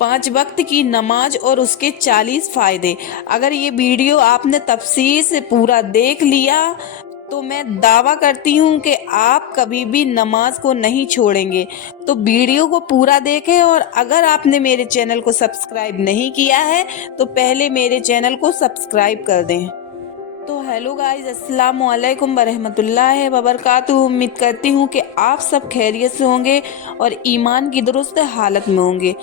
5 वक्त की नमाज और उसके 40 फ़ायदे। अगर ये वीडियो आपने तफसील से पूरा देख लिया तो मैं दावा करती हूँ कि आप कभी भी नमाज को नहीं छोड़ेंगे। तो वीडियो को पूरा देखें, और अगर आपने मेरे चैनल को सब्सक्राइब नहीं किया है तो पहले मेरे चैनल को सब्सक्राइब कर दें। तो हेलो गाइस, अस्सलाम वालेकुम वरहमतुल्लाहि वबरकातुहू। उम्मीद करती हूँ कि आप सब खैरियत से होंगे और ईमान की दुरुस्त हालत में होंगे।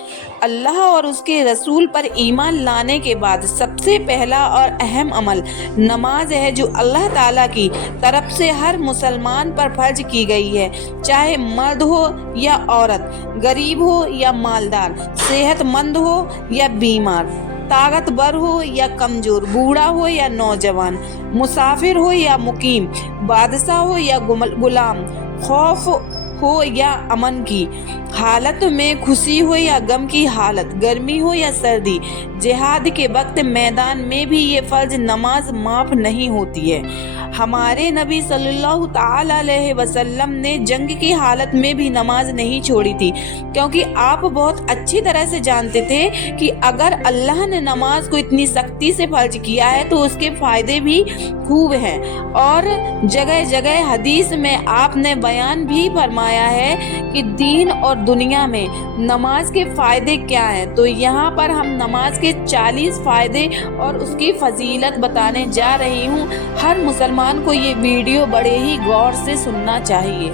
अल्लाह और उसके रसूल पर ईमान लाने के बाद सबसे पहला और अहम अमल नमाज है, जो अल्लाह ताला की तरफ से हर मुसलमान पर फर्ज की गई है, चाहे मर्द हो या औरत, गरीब हो या मालदार, सेहतमंद हो या बीमार, ताकतवर हो या कमजोर, बूढ़ा हो या नौजवान, मुसाफिर हो या मुकीम, बादशाह हो या गुलाम, खौफ हो या अमन की हालत में, खुशी हो या गम की हालत, गर्मी हो या सर्दी, जिहाद के वक्त मैदान में भी ये फर्ज नमाज माफ नहीं होती है। हमारे नबी सल्लल्लाहु ताला अलैहि वसल्लम ने जंग की हालत में भी नमाज नहीं छोड़ी थी, क्योंकि आप बहुत अच्छी तरह से जानते थे कि अगर अल्लाह ने नमाज को इतनी सख्ती से फर्ज किया है तो उसके फायदे भी खूब हैं। और जगह जगह हदीस में आपने बयान भी फरमाया है कि दीन और दुनिया में नमाज के फ़ायदे क्या हैं। तो यहाँ पर हम नमाज के 40 फ़ायदे और उसकी फजीलत बताने जा रही हूँ। हर मुसलमान को ये वीडियो बड़े ही गौर से सुनना चाहिए।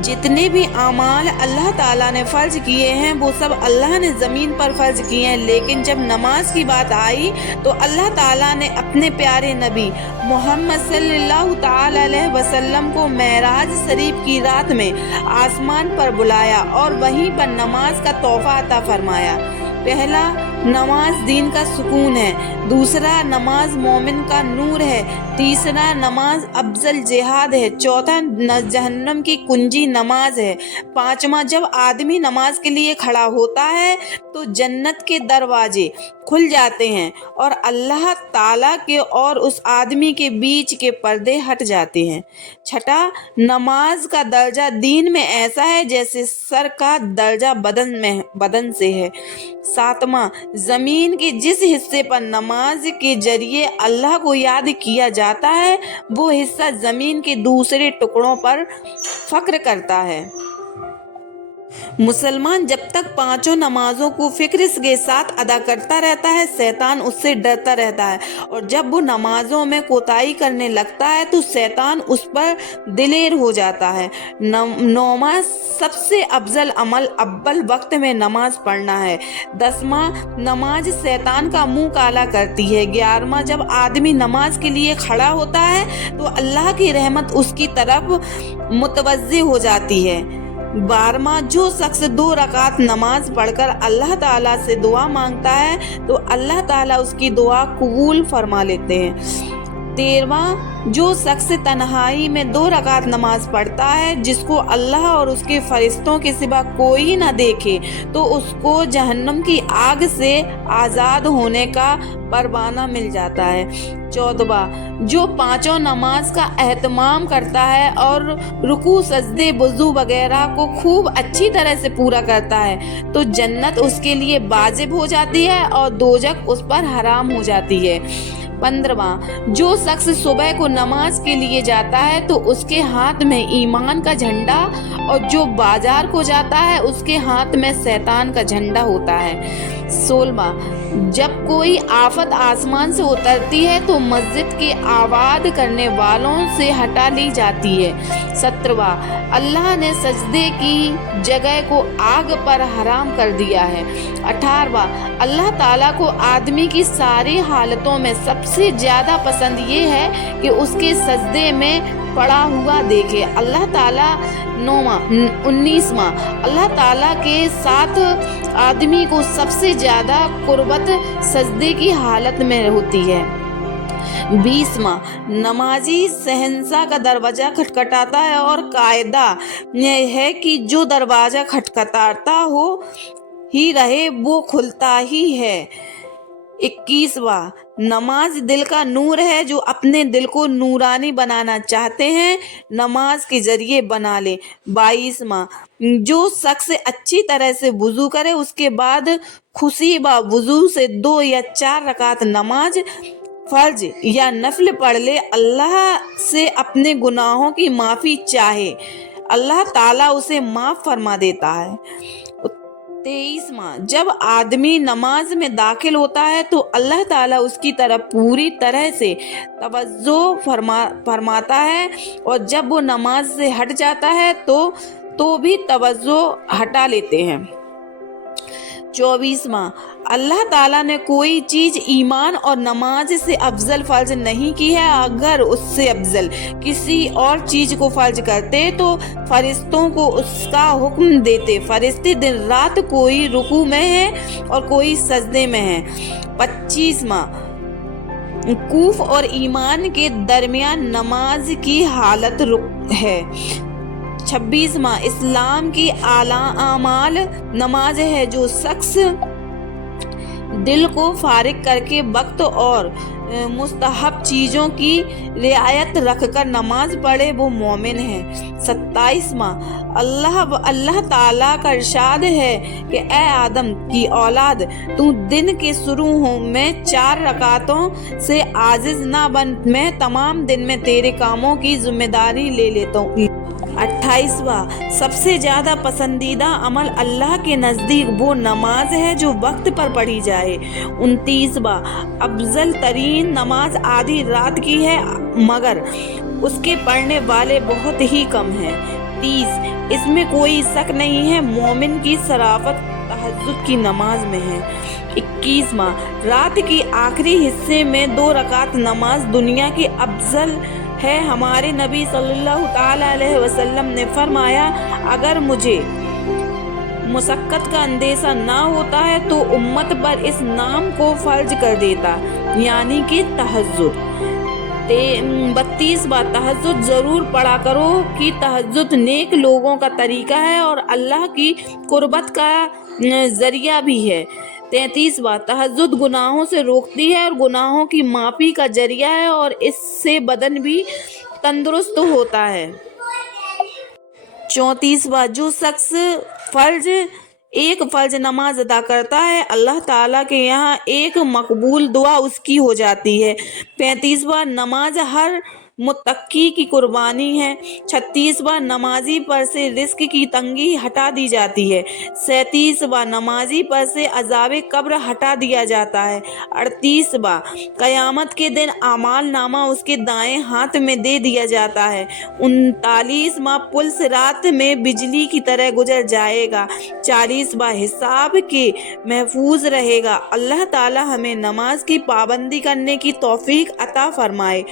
जितने भी अमाल अल्लाह ताला ने फ़र्ज किए हैं वो सब अल्लाह ने ज़मीन पर फ़र्ज किए हैं, लेकिन जब नमाज की बात आई तो अल्लाह ताला ने अपने प्यारे नबी मोहम्मद सल्लल्लाहु ताला अलैहि वसल्लम को मेराज शरीफ की रात में आसमान पर बुलाया और वहीं पर नमाज का तोहफा अता फरमाया। पहला, नमाज दीन का सुकून है। दूसरा, नमाज मोमिन का नूर है। तीसरा, नमाज अफजल जिहाद है। चौथा, जहन्नम की कुंजी नमाज है। पांचवा, जब आदमी नमाज के लिए खड़ा होता है तो जन्नत के दरवाजे खुल जाते हैं और अल्लाह ताला के और उस आदमी के बीच के पर्दे हट जाते हैं। छठा, नमाज का दर्जा दीन में ऐसा है जैसे सर का दर्जा बदन से है। सातवां, जमीन के जिस हिस्से पर नमाज के जरिए अल्लाह को याद किया जाता है वो हिस्सा जमीन के दूसरे टुकड़ों पर फख्र करता है। मुसलमान जब तक पांचों नमाजों को फिक्र के साथ अदा करता रहता है, शैतान उससे डरता रहता है, और जब वो नमाजों में कोताही करने लगता है तो शैतान उस पर दिलेर हो जाता है। नौमा, सबसे अफजल अमल अव्वल वक्त में नमाज पढ़ना है। 10वां, नमाज शैतान का मुंह काला करती है। 11वां, जब आदमी नमाज के लिए खड़ा होता है तो अल्लाह की रहमत उसकी तरफ मुतवज्जे हो जाती है। 12वां, जो शख्स 2 रकात नमाज पढ़कर अल्लाह ताला से दुआ मांगता है तो अल्लाह ताला उसकी दुआ कबूल फरमा लेते हैं। 13वां, जो शख्स तन्हाई में 2 रकात नमाज पढ़ता है जिसको अल्लाह और उसके फरिश्तों के सिवा कोई न देखे तो उसको जहन्नम की आग से आज़ाद होने का परवाना मिल जाता है। 14वां, जो 5 नमाज का एहतमाम करता है और रुकू सजदे वुज़ू वगैरह को खूब अच्छी तरह से पूरा करता है तो जन्नत उसके लिए वाजिब हो जाती है और दोजख उस पर हराम हो जाती है। 15वां, जो शख्स सुबह को नमाज के लिए जाता है तो उसके हाथ में ईमान का झंडा, और जो बाजार को जाता है उसके हाथ में शैतान का झंडा होता है। 16वां, जब कोई आफत आसमान से उतरती है तो मस्जिद के आबाद करने वालों से हटा ली जाती है। 17वां, अल्लाह ने सजदे की जगह को आग पर हराम कर दिया है। 18वां, अल्लाह ताला को आदमी की सारी हालतों में सबसे ज़्यादा पसंद ये है कि उसके सजदे में पड़ा हुआ देखे अल्लाह ताला। 19वां, अल्लाह ताला के साथ आदमी को सबसे ज़्यादा कुर्बत सजदे की हालत में होती है। 20वां, नमाजी शहंशाह का दरवाज़ा खटखटाता है और कायदा है कि जो दरवाज़ा खटखटाता हो ही रहे वो खुलता ही है। 21वां, नमाज दिल का नूर है। जो अपने दिल को नूरानी बनाना चाहते हैं, नमाज के जरिए बना ले। 22वां, जो शख्स अच्छी तरह से वुजू करे, उसके बाद खुशी व वुजू से 2 या 4 रकात नमाज फर्ज या नफल पढ़ ले, अल्लाह से अपने गुनाहों की माफ़ी चाहे, अल्लाह ताला उसे माफ़ फरमा देता है। 23वां, जब आदमी नमाज में दाखिल होता है तो अल्लाह ताला उसकी तरफ पूरी तरह से तवज्जो फरमाता है, और जब वो नमाज से हट जाता है तो भी तवज्जो हटा लेते हैं। 24वां, अल्लाह ताला ने कोई चीज ईमान और नमाज से अफजल फर्ज नहीं की है। अगर उससे अफजल किसी और चीज को फर्ज करते तो फरिश्तों को उसका हुक्म देते। फरिश्ते दिन रात कोई रुकू में है और कोई सजदे में है। 25वां, कूफ और ईमान के दरमियान नमाज की हालत है। 26वां, इस्लाम की आला आमाल नमाज है। जो शख्स दिल को फारिग करके वक्त और मुस्तहब चीज़ों की रियायत रखकर नमाज पढ़े, वो मोमिन है। 27वां, अल्लाह ताला का इरशाद है कि ए आदम की औलाद, तू दिन के शुरू में 4 रकातों से आजिज ना बन, मैं तमाम दिन में तेरे कामों की जिम्मेदारी ले लेता हूँ। 28वां, सबसे ज्यादा पसंदीदा अमल अल्लाह के नज़दीक वो नमाज है जो वक्त पर पढ़ी जाए। 29वां, अफजल तरीन नमाज आधी रात की है, मगर उसके पढ़ने वाले बहुत ही कम हैं। 30, इसमें कोई शक नहीं है मोमिन की शराफत तहज्जुद की नमाज में है। 21वां, रात की आखिरी हिस्से में 2 रकात नमाज दुनिया की अफजल है। हमारे नबी सल्लल्लाहु ताला अलैहि वसल्लम ने फरमाया, अगर मुझे मुशक्कत का अंदेशा ना होता है तो उम्मत पर इस नाम को फर्ज कर देता, यानी कि तहज्जुद। 32वां, तहज्जुद जरूर पढ़ा करो कि तहज्जुद नेक लोगों का तरीका है और अल्लाह की कुर्बत का जरिया भी है। 33वां, तहज्जुद गुनाहों से रोकती है और गुनाहों की माफ़ी का जरिया है और इससे बदन भी तंदुरुस्त होता है। 34वां, जो शख्स एक फर्ज नमाज अदा करता है, अल्लाह ताला के यहाँ एक मकबूल दुआ उसकी हो जाती है। 35वां, नमाज हर मुत्तकी की कुर्बानी है। 36वां, नमाजी पर से रिस्क की तंगी हटा दी जाती है। 37वां, नमाजी पर से अज़ाबे कब्र हटा दिया जाता है। 38वां, क़यामत के दिन आमाल नामा उसके दाएं हाथ में दे दिया जाता है। 39वां, पुल सिरात में बिजली की तरह गुजर जाएगा। 40वां, हिसाब के महफूज रहेगा। अल्लाह ताला हमें नमाज की पाबंदी करने की तौफीक अता फरमाए।